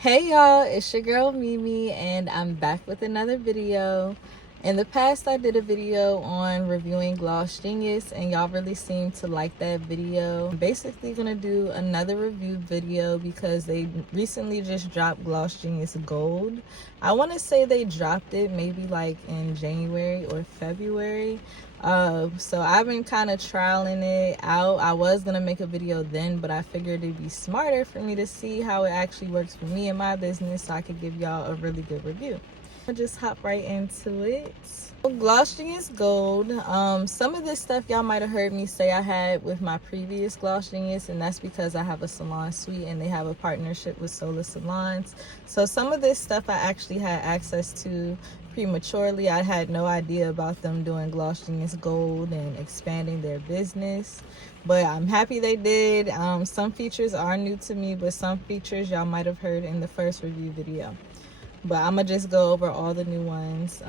Hey y'all, it's your girl Mimi and I'm back with another video. In the past I did a video on reviewing GlossGenius and y'all really seemed to like that video. I'm basically gonna do another review video because they recently just dropped GlossGenius Gold. I want to say they dropped it maybe like in January or February. So I've been kind of trialing it out. I was gonna make a video then, but I figured it'd be smarter for me to see how it actually works for me and my business so I could give y'all a really good review. I'll just hop right into it. GlossGenius Gold. Some of this stuff y'all might have heard me say I had with my previous GlossGenius, and that's because I have a salon suite and they have a partnership with Solar Salons. So some of this stuff I actually had access to prematurely. I had no idea about them doing GlossGenius Gold and expanding their business, but I'm happy they did. Some features are new to me, but some features y'all might have heard in the first review video. But I'm gonna just go over all the new ones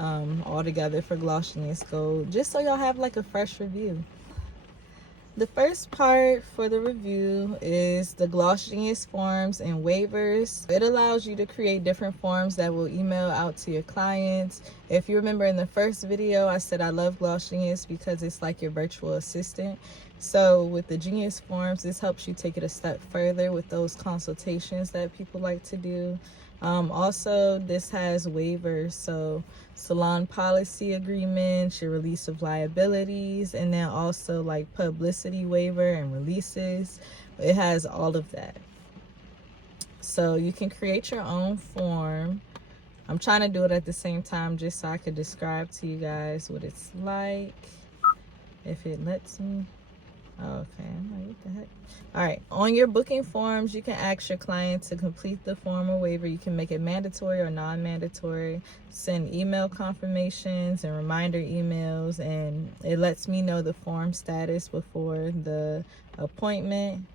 all together for GlossGenius Gold, just so y'all have like a fresh review. The first part for the review is the GlossGenius forms and waivers. It allows you to create different forms that will email out to your clients. If you remember in the first video, I said I love GlossGenius because it's like your virtual assistant. So with the Genius forms, this helps you take it a step further with those consultations that people like to do. Also, this has waivers, so salon policy agreements, your release of liabilities, and then also like publicity waiver and releases. It has all of that. So you can create your own form. I'm trying to do it at the same time just so I could describe to you guys what it's like, if it lets me. Okay, I'm like, what the heck? All right, on your booking forms, you can ask your client to complete the form or waiver. You can make it mandatory or non-mandatory, send email confirmations and reminder emails, and it lets me know the form status before the appointment.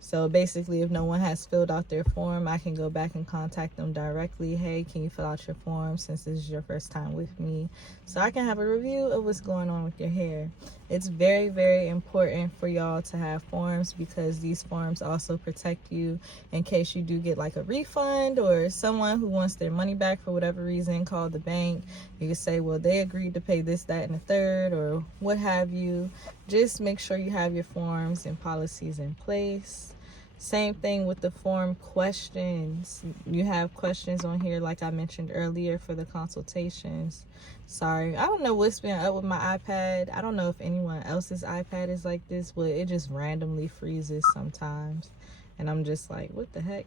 So basically, if no one has filled out their form, I can go back and contact them directly. Hey, can you fill out your form since this is your first time with me? So I can have a review of what's going on with your hair. It's very, very important for y'all to have forms because these forms also protect you in case you do get like a refund or someone who wants their money back for whatever reason, call the bank. You can say, well, they agreed to pay this, that, and the third, or what have you. Just make sure you have your forms and policies in place. Same thing with the form questions. You have questions on here like I mentioned earlier for the consultations. Sorry, I don't know what's been up with my iPad. I don't know if anyone else's iPad is like this, but it just randomly freezes sometimes. And I'm just like, what the heck?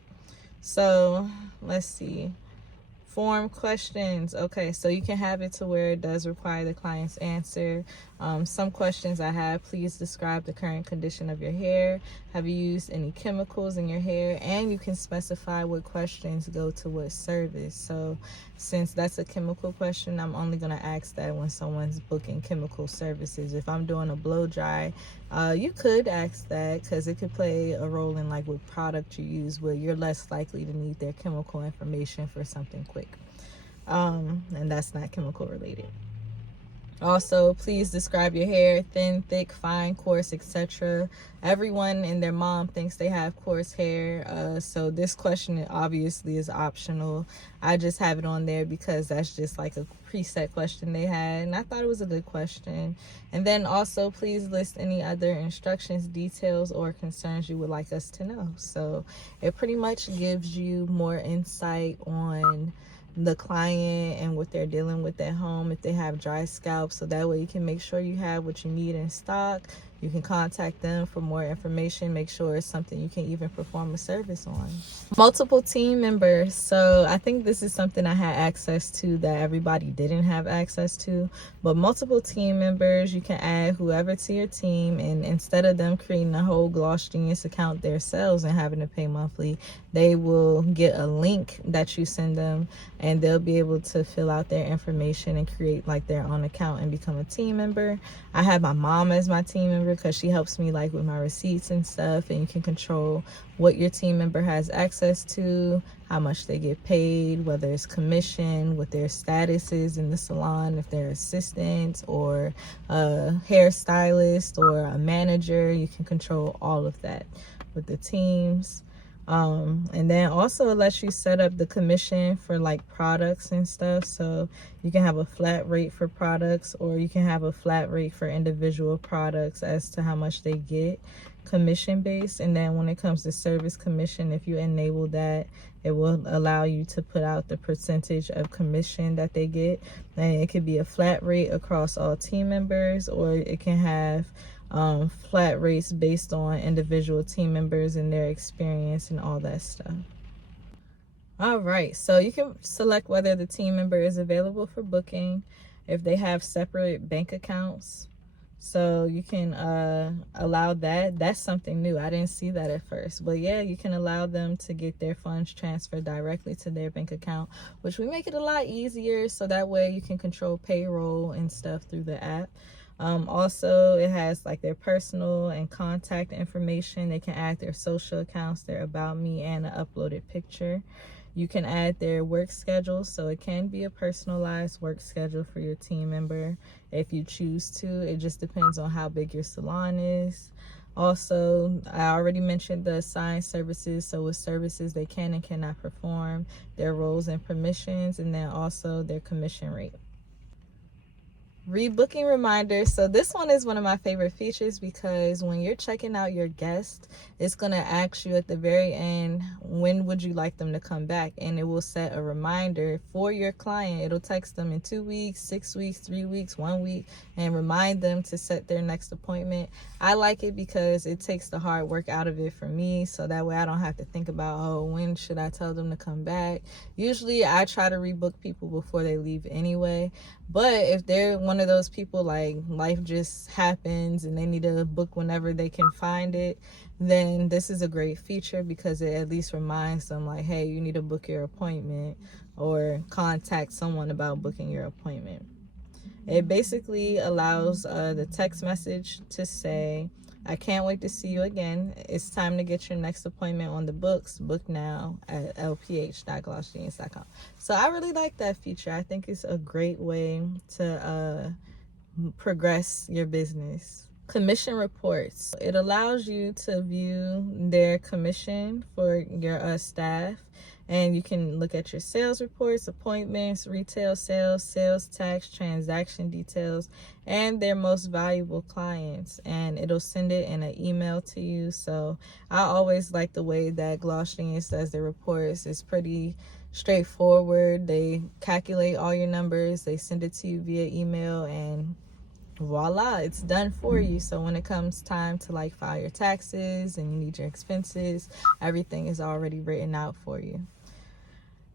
So let's see. Form questions. Okay, so you can have it to where it does require the client's answer. Some questions I have: please describe the current condition of your hair. Have you used any chemicals in your hair? And you can specify what questions go to what service. So since that's a chemical question, I'm only going to ask that when someone's booking chemical services. If I'm doing a blow dry, you could ask that because it could play a role in like what product you use, where you're less likely to need their chemical information for something quick. And that's not chemical related. Also, please describe your hair: thin, thick, fine, coarse, etc. Everyone and their mom thinks they have coarse hair, so this question obviously is optional. I just have it on there because that's just like a preset question they had, and I thought it was a good question. And then also, please list any other instructions, details, or concerns you would like us to know. So it pretty much gives you more insight on the client and what they're dealing with at home, if they have dry scalp, so that way you can make sure you have what you need in stock. You can contact them for more information, make sure it's something you can even perform a service on. Multiple team members. So I think this is something I had access to that everybody didn't have access to, but multiple team members, you can add whoever to your team, and instead of them creating a whole GlossGenius account themselves and having to pay monthly, they will get a link that you send them and they'll be able to fill out their information and create like their own account and become a team member. I have my mom as my team member because she helps me like with my receipts and stuff, and you can control what your team member has access to, how much they get paid, whether it's commission, what their status is in the salon, if they're assistants or a hairstylist or a manager. You can control all of that with the teams. And then also it lets you set up the commission for like products and stuff. So you can have a flat rate for products, or you can have a flat rate for individual products as to how much they get commission based. And then when it comes to service commission, if you enable that, it will allow you to put out the percentage of commission that they get. And it could be a flat rate across all team members, or it can have flat rates based on individual team members and their experience and all that stuff. All right, so you can select whether the team member is available for booking, if they have separate bank accounts. So you can allow that. That's something new. I didn't see that at first. But yeah, you can allow them to get their funds transferred directly to their bank account, which will make it a lot easier. So that way you can control payroll and stuff through the app. Also, it has like their personal and contact information. They can add their social accounts, their about me, and an uploaded picture. You can add their work schedule, so it can be a personalized work schedule for your team member if you choose to. It just depends on how big your salon is. Also, I already mentioned the assigned services, so with services they can and cannot perform, their roles and permissions, and then also their commission rate. Rebooking reminders. So this one is one of my favorite features, because when you're checking out your guest, it's going to ask you at the very end, when would you like them to come back? And it will set a reminder for your client. It'll text them in 2 weeks, 6 weeks, 3 weeks, 1 week, and remind them to set their next appointment. I like it because it takes the hard work out of it for me, so that way I don't have to think about, oh, when should I tell them to come back? Usually I try to rebook people before they leave anyway. But if they're one of those people like life just happens and they need to book whenever they can find it, then this is a great feature, because it at least reminds them like, hey, you need to book your appointment, or contact someone about booking your appointment. It basically allows the text message to say, I can't wait to see you again. It's time to get your next appointment on the books. Book now at lph.glossgenius.com. So I really like that feature. I think it's a great way to progress your business. Commission reports. It allows you to view their commission for your staff, and you can look at your sales reports, appointments, retail sales, sales tax, transaction details, and their most valuable clients, and it'll send it in an email to you. So I always like the way that GlossGenius does their reports. It's pretty straightforward. They calculate all your numbers, they send it to you via email, and voila, it's done for you. So when it comes time to like file your taxes and you need your expenses, everything is already written out for you.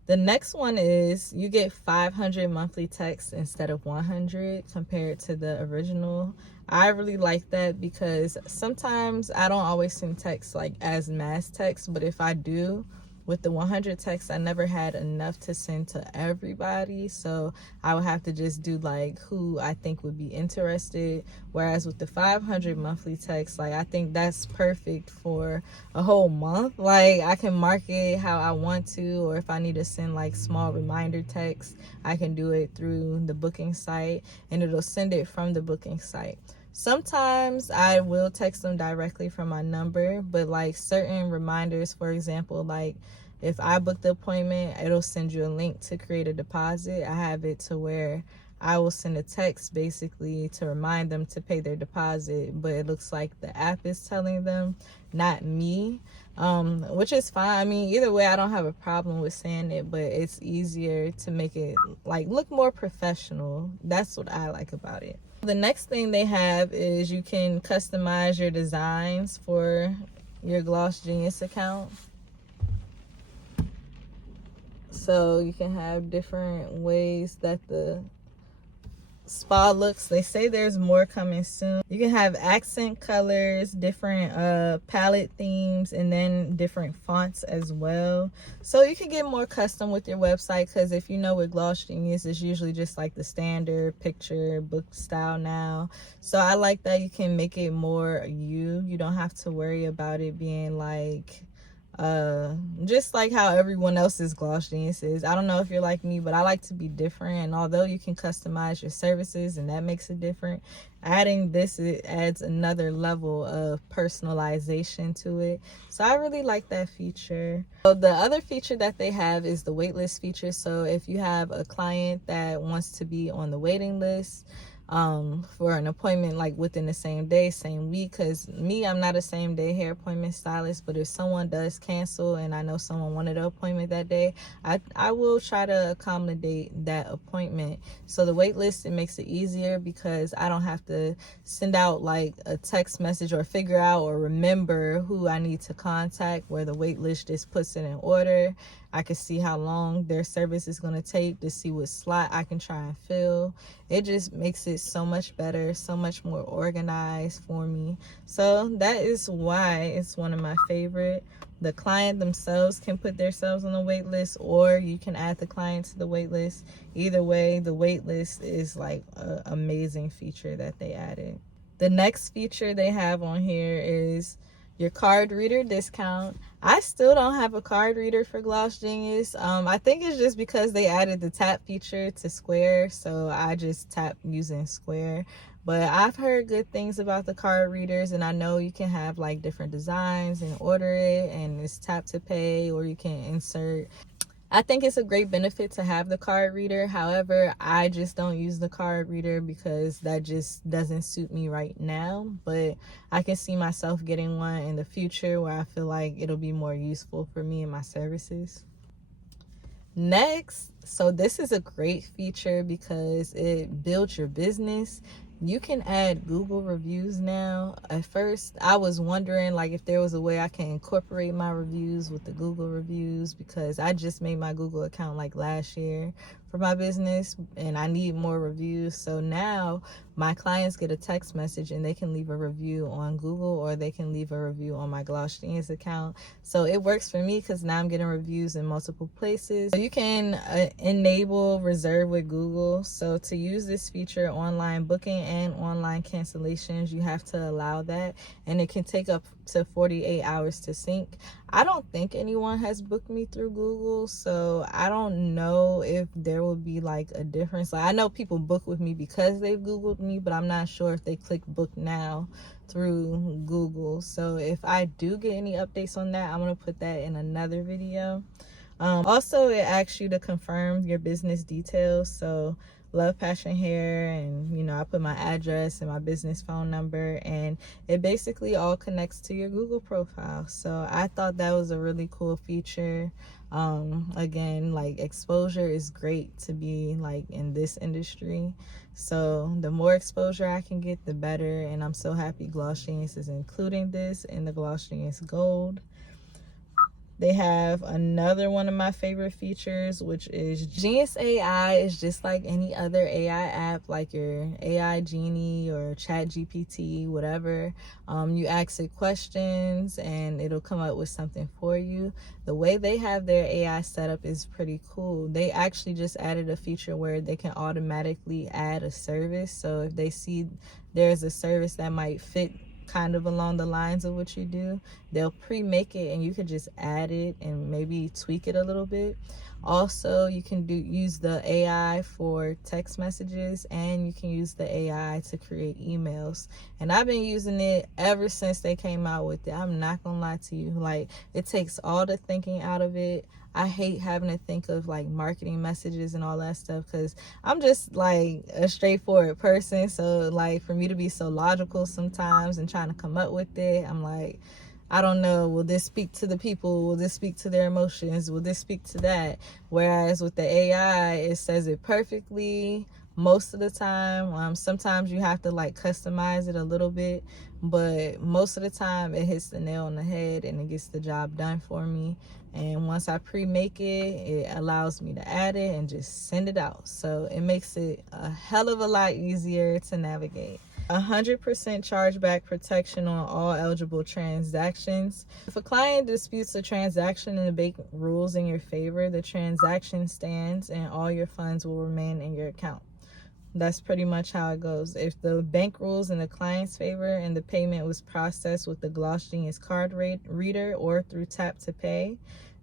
The next one is you get 500 monthly texts instead of 100 compared to the original. I really like that, because sometimes I don't always send texts like as mass text, but if I do, with the 100 texts, I never had enough to send to everybody, so I would have to just do like who I think would be interested. Whereas with the 500 monthly texts, like I think that's perfect for a whole month. Like I can mark it how I want to, or if I need to send like small reminder text, I can do it through the booking site, and it'll send it from the booking site. Sometimes I will text them directly from my number, but like certain reminders, for example, like if I book the appointment, it'll send you a link to create a deposit. I have it to where I will send a text basically to remind them to pay their deposit, but it looks like the app is telling them, not me, which is fine. I mean, either way, I don't have a problem with saying it, but it's easier to make it like look more professional. That's what I like about it. The next thing they have is you can customize your designs for your GlossGenius account. So you can have different ways that the spa looks. They say there's more coming soon. You can have accent colors, different palette themes, and then different fonts as well. So you can get more custom with your website, because if you know with GlossGenius, it's usually just like the standard picture book style now. So I like that you can make it more you don't have to worry about it being like just like how everyone else's GlossGenius is. I don't know if you're like me, but I like to be different. And although you can customize your services and that makes it different, adding this, it adds another level of personalization to it. So I really like that feature. So the other feature that they have is the waitlist feature. So if you have a client that wants to be on the waiting list for an appointment like within the same day, same week, because me, I'm not a same day hair appointment stylist, but if someone does cancel and I know someone wanted an appointment that day, I will try to accommodate that appointment. So the wait list, it makes it easier because I don't have to send out like a text message or figure out or remember who I need to contact, where the wait list just puts it in order. I can see how long their service is going to take to see what slot I can try and fill. It just makes it so much better, so much more organized for me. So that is why it's one of my favorite. The client themselves can put themselves on the wait list, or you can add the client to the wait list. Either way, the wait list is like an amazing feature that they added. The next feature they have on here is your card reader discount. I still don't have a card reader for GlossGenius. I think it's just because they added the tap feature to Square, so I just tap using Square. But I've heard good things about the card readers, and I know you can have like different designs and order it, and it's tap to pay, or you can insert. I think it's a great benefit to have the card reader. However, I just don't use the card reader because that just doesn't suit me right now. But I can see myself getting one in the future where I feel like it'll be more useful for me and my services. Next, so this is a great feature because it builds your business. You can add Google reviews now. At first, I was wondering like if there was a way I can incorporate my reviews with the Google reviews, because I just made my Google account like last year for my business and I need more reviews. So now my clients get a text message and they can leave a review on Google, or they can leave a review on my GlossGenius account. So it works for me because now I'm getting reviews in multiple places. So you can enable reserve with Google. So to use this feature, online booking and online cancellations, you have to allow that, and it can take up to 48 hours to sync. I don't think anyone has booked me through Google, so I don't know if there will be like a difference. Like, I know people book with me because they've Googled me, but I'm not sure if they click book now through Google. So if I do get any updates on that, I'm gonna put that in another video. Also, it asks you to confirm your business details. So Love Passion Hair, and you know, I put my address and my business phone number, and it basically all connects to your Google profile. So I thought that was a really cool feature. Again, like, exposure is great to be like in this industry, so the more exposure I can get, the better. And I'm so happy GlossGenius is including this in the GlossGenius Gold. They have another one of my favorite features, which is Genius AI. Is just like any other AI app, like your AI Genie or Chat GPT, whatever. You ask it questions and it'll come up with something for you. The way they have their AI set up is pretty cool. They actually just added a feature where they can automatically add a service. So if they see there's a service that might fit kind of along the lines of what you do, they'll pre-make it and you can just add it and maybe tweak it a little bit. Also, you can use the AI for text messages, and you can use the AI to create emails. And I've been using it ever since they came out with it. I'm not gonna lie to you, like, it takes all the thinking out of it. I hate having to think of like marketing messages and all that stuff, because I'm just like a straightforward person. So like, for me to be so logical sometimes and trying to come up with it, I'm like, I don't know, will this speak to the people? Will this speak to their emotions? Will this speak to that? Whereas with the AI, it says it perfectly most of the time. Sometimes you have to like customize it a little bit, but most of the time it hits the nail on the head and it gets the job done for me. And once I pre-make it, it allows me to add it and just send it out. So it makes it a hell of a lot easier to navigate. 100% chargeback protection on all eligible transactions. If a client disputes a transaction and the bank rules in your favor, the transaction stands and all your funds will remain in your account. that's pretty much how it goes. If the bank rules in the client's favor and the payment was processed with the GlossGenius card reader or through tap to pay,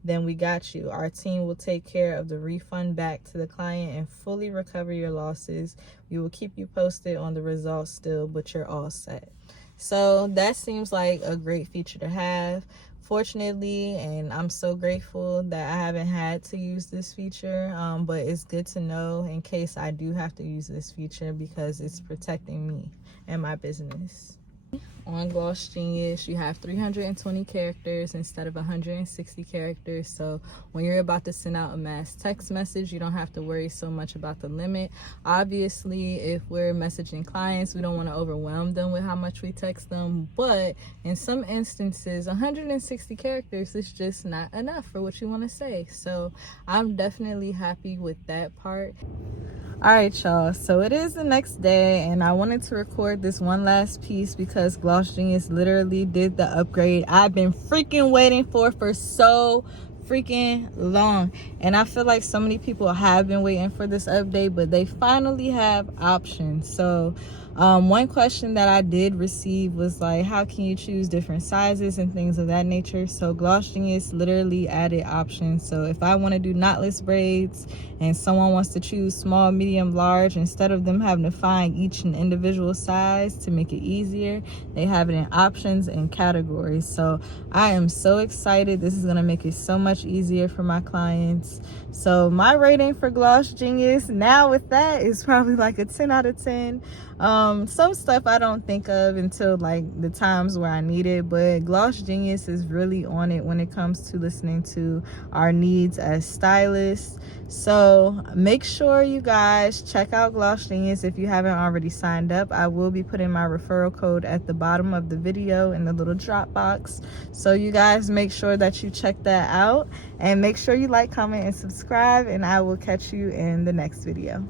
then we got you. Our team will take care of the refund back to the client and fully recover your losses. We will keep you posted on the results still, but you're all set. So that seems like a great feature to have. Fortunately, and I'm so grateful that I haven't had to use this feature, but it's good to know in case I do have to use this feature because it's protecting me and my business. On GlossGenius, you have 320 characters instead of 160 characters. So when you're about to send out a mass text message, you don't have to worry so much about the limit. Obviously, if we're messaging clients, we don't want to overwhelm them with how much we text them. But in some instances, 160 characters is just not enough for what you want to say. So I'm definitely happy with that part. All right, y'all, so it is the next day and I wanted to record this one last piece because GlossGenius literally did the upgrade I've been freaking waiting for so freaking long. And I feel like so many people have been waiting for this update, but they finally have options. So one question that I did receive was like, how can you choose different sizes and things of that nature? So GlossGenius literally added options. So if I want to do knotless braids and someone wants to choose small, medium, large, instead of them having to find each an individual size to make it easier, they have it in options and categories. So I am so excited. This is going to make it so much easier for my clients. So my rating for GlossGenius now with that is probably like a 10 out of 10. Some stuff I don't think of until like the times where I need it, but GlossGenius is really on it when it comes to listening to our needs as stylists. So make sure you guys check out GlossGenius if you haven't already signed up. I will be putting my referral code at the bottom of the video in the little drop box, so you guys make sure that you check that out and make sure you like, comment, and subscribe, and I will catch you in the next video.